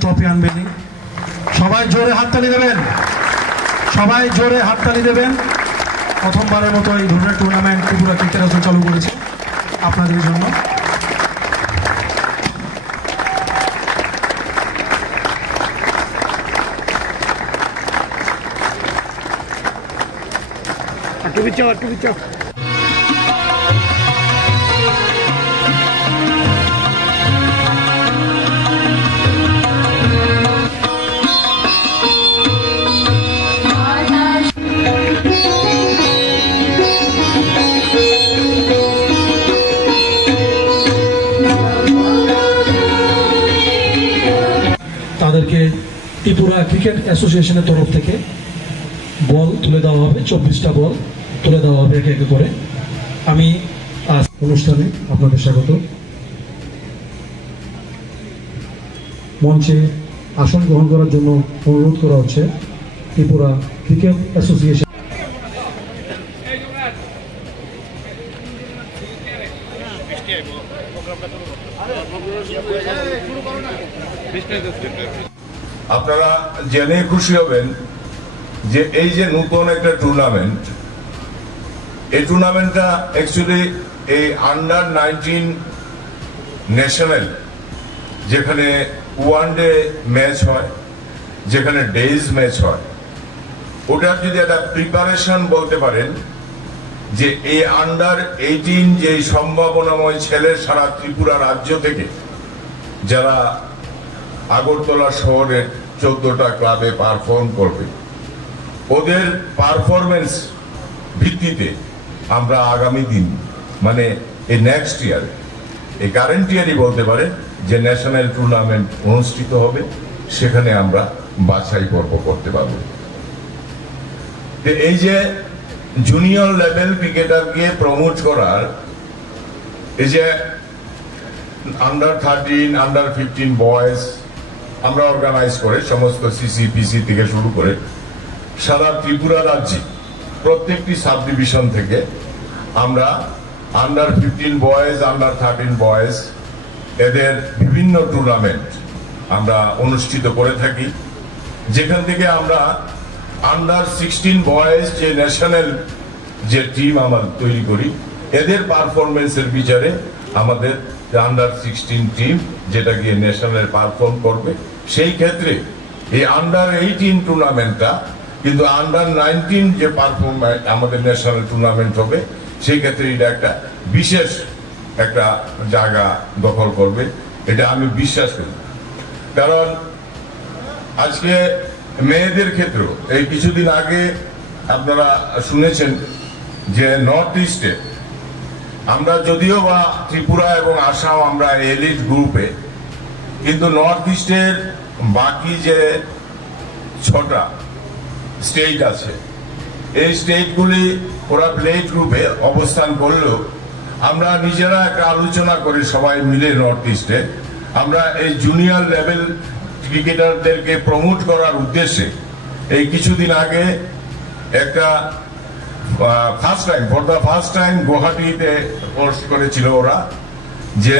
Trophy আনবেনি। সবাই জোরে হাততালি দেবেন, সবাই জোরে হাততালি দেবেন। প্রথমবারের মতো এই ধরনের টুর্নামেন্ট ত্রিপুরা ক্রিকেট অ্যাসোসিয়েশন চালু করেছে আপনাদের জন্য। তাদেরকে ত্রিপুরা ক্রিকেট অ্যাসোসিয়েশনের তরফ থেকে বল তুলে দেওয়া হবে, 24টা বল তুলে দেওয়া হবে একে একে করে। আমি আজ অনুষ্ঠানে আপনাদের স্বাগত। মঞ্চে আসন গ্রহণ করার জন্য অনুরোধ করা হচ্ছে ত্রিপুরা ক্রিকেট অ্যাসোসিয়েশন। আপনারা জেনে খুশি হবেন যে এই যে নতুন একটা টুর্নামেন্ট, এই টুর্নামেন্টটা অ্যাকচুয়ালি এই আন্ডার 19 ন্যাশনাল, যেখানে ওয়ানডে ম্যাচ হয়, যেখানে ডেজ ম্যাচ হয়, ওটার যদি একটা প্রিপারেশন বলতে পারেন যে এই আন্ডার 18 যে সম্ভাবনাময় ছেলে সারা ত্রিপুরা রাজ্য থেকে যারা আগরতলা শহরের 14টা ক্লাবে পারফর্ম করবে, ওদের পারফরমেন্স ভিত্তিতে আমরা আগামী দিন মানে এই নেক্সট ইয়ার, এই কারেন্ট ইয়ারই বলতে পারে যে ন্যাশনাল টুর্নামেন্ট অনুষ্ঠিত হবে, সেখানে আমরা বাছাই পর্ব করতে পারব। এই যে জুনিয়র লেভেল ক্রিকেটারকে প্রমোট করার, এই যে আন্ডার 13 আন্ডার 15 বয়েজ আমরা অর্গানাইজ করে সমস্ত সিসিপিসি থেকে শুরু করে সারা ত্রিপুরা রাজ্যে প্রত্যেকটি সাব ডিভিশন থেকে আমরা আন্ডার 15 বয়েজ, আন্ডার 13 বয়েজ এদের বিভিন্ন টুর্নামেন্ট আমরা অনুষ্ঠিত করে থাকি, যেখান থেকে আমরা আন্ডার 16 বয়েজ যে ন্যাশনাল যে টিম আমরা তৈরি করি, এদের পারফরমেন্সের বিচারে আমাদের আন্ডার 16 টিম যেটা গিয়ে ন্যাশনাল পারফর্ম করবে, সেই ক্ষেত্রে এই আন্ডার 18 টুর্নামেন্টটা কিন্তু আন্ডার 19 যে পারফর্ম আমাদের ন্যাশনাল টুর্নামেন্ট হবে, সেই ক্ষেত্রে এটা একটা বিশেষ একটা জায়গা দখল করবে, এটা আমি বিশ্বাস করি। কারণ আজকে মেয়েদের ক্ষেত্রেও এই কিছুদিন আগে আপনারা শুনেছেন যে নর্থ ইস্টে আমরা যদিও বা ত্রিপুরা এবং আসাম আমরা এলিট গ্রুপে, কিন্তু নর্থ ইস্টের বাকি যে 6টা স্টেট আছে, এই স্টেটগুলি ওরা প্লেট গ্রুপে অবস্থান করলেও আমরা নিজেরা একটা আলোচনা করি সবাই মিলে নর্থ ইস্টে আমরা এই জুনিয়র লেভেল ক্রিকেটারদেরকে প্রমোট করার উদ্দেশ্যে এই কিছুদিন আগে একটা ফর দ্য ফার্স্ট টাইম গুয়াহাটিতে পোস্ট করেছিল ওরা যে